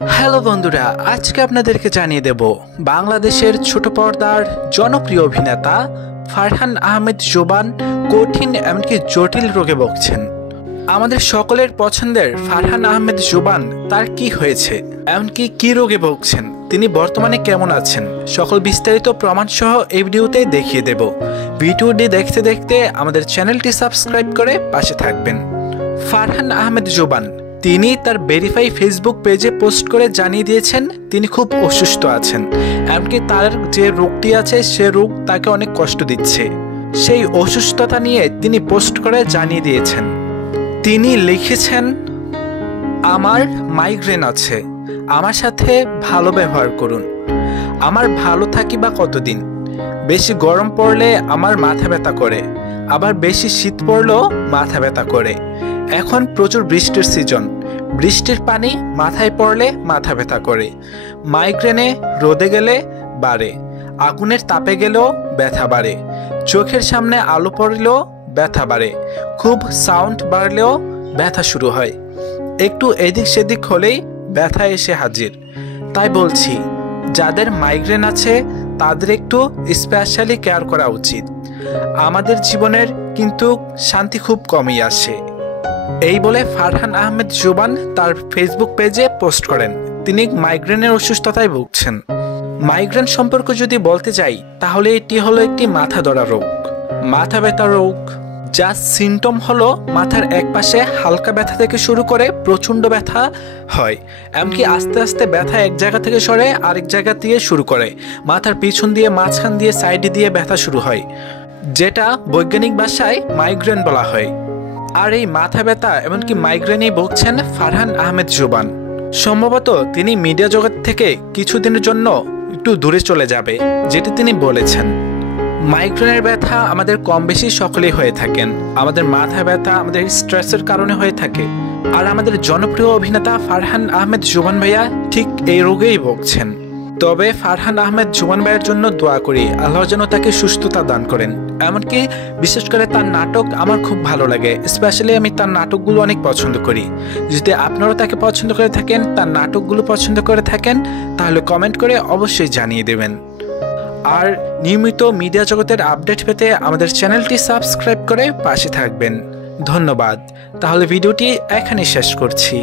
Hello বন্ধুরা, আজকে আপনাদেরকে জানিয়ে দেব বাংলাদেশের ছোট পর্দার জনপ্রিয় অভিনেতা ফারহান আহমেদ জোবান কঠিন এমনকি জটিল রোগে ভুগছেন। আমাদের সকলের পছন্দের ফারহান আহমেদ জোবান তার কি হয়েছে, এমনকি কি রোগে ভুগছেন, তিনি বর্তমানে কেমন আছেন, সকল বিস্তারিত প্রমাণ সহ এই ভিডিওতে দেখিয়ে দেব। ভিডিওটি দেখতে দেখতে আমাদের চ্যানেলটি সাবস্ক্রাইব করে পাশে থাকবেন। ফারহান আহমেদ জোবান তিনি তার ভেরিফাই ফেসবুক পেজে পোস্ট করে জানিয়ে দিয়েছেন তিনি খুব অসুস্থ আছেন, এমনকি তার যে রোগটি আছে সে রোগ তাকে অনেক কষ্ট দিচ্ছে। সেই অসুস্থতা নিয়ে তিনি পোস্ট করে জানিয়ে দিয়েছেন। তিনি লিখেছেন, আমার মাইগ্রেন আছে, আমার সাথে ভালো ব্যবহার করুন। আমার ভালো থাকি বা কতদিন, বেশি গরম পড়লে আমার মাথা ব্যথা করে, আবার বেশি শীত পড়লেও মাথা ব্যথা করে। এখন প্রচুর বৃষ্টির সিজন, বৃষ্টির পানি মাথায় পড়লে মাথা ব্যথা করে। মাইগ্রেনে রোদে গেলে বাড়ে, আগুনের তাপে গেলেও ব্যথা বাড়ে, চোখের সামনে আলো পড়লেও ব্যথা বাড়ে, খুব সাউন্ড বাড়লেও ব্যথা শুরু হয়, একটু এদিক সেদিক হলেই ব্যথা এসে হাজির। তাই বলছি, যাদের মাইগ্রেন আছে তাদের একটু স্পেশালি কেয়ার করা উচিত। আমাদের জীবনের কিন্তু শান্তি খুব কমই আসে। এই বলে ফারহান আহমেদ জোবান তার ফেসবুক পেজে পোস্ট করেন তিনি মাইগ্রেনের অসুস্থতায় ভুগছেন। মাইগ্রেন সম্পর্কে যদি বলতে যাই তাহলে এটি হলো একটি মাথা ধরা রোগ, মাথা ব্যথা রোগ, যার সিমটম হলো মাথার এক পাশে হালকা ব্যথা থেকে শুরু করে প্রচণ্ড ব্যথা হয়, এমনকি আস্তে আস্তে ব্যথা এক জায়গা থেকে সরে আরেক জায়গা দিয়ে শুরু করে, মাথার পিছন দিয়ে, মাঝখান দিয়ে, সাইডে দিয়ে ব্যথা শুরু হয়, যেটা বৈজ্ঞানিক ভাষায় মাইগ্রেন বলা হয়। আর এই মাথা ব্যথা এমনকি মাইগ্রেনেই ভুগছেন ফারহান আহমেদ জোবান। সম্ভবত তিনি মিডিয়া জগৎ থেকে কিছুদিনের জন্য একটু দূরে চলে যাবে, যেটি তিনি বলেছেন। মাইগ্রেনের ব্যথা আমাদের কম বেশি সকলেই হয়ে থাকেন। আমাদের মাথা ব্যথা আমাদের স্ট্রেসের কারণে হয়ে থাকে। আর আমাদের জনপ্রিয় অভিনেতা ফারহান আহমেদ জোবান ভাইয়া ঠিক এই রোগেই ভুগছেন। তবে ফারহান আহমেদ জোবান ভাইয়ের জন্য দোয়া করি আল্লাহ যেন তাকে সুস্থতা দান করেন। এমনকি বিশেষ করে তার নাটক আমার খুব ভালো লাগে, স্পেশালি আমি তার নাটকগুলো অনেক পছন্দ করি। যদি আপনারাও তাকে পছন্দ করে থাকেন, তার নাটকগুলো পছন্দ করে থাকেন, তাহলে কমেন্ট করে অবশ্যই জানিয়ে দেবেন। আর নিয়মিত মিডিয়া জগতের আপডেট পেতে আমাদের চ্যানেলটি সাবস্ক্রাইব করে পাশে থাকবেন। ধন্যবাদ। তাহলে ভিডিওটি এখানে শেষ করছি।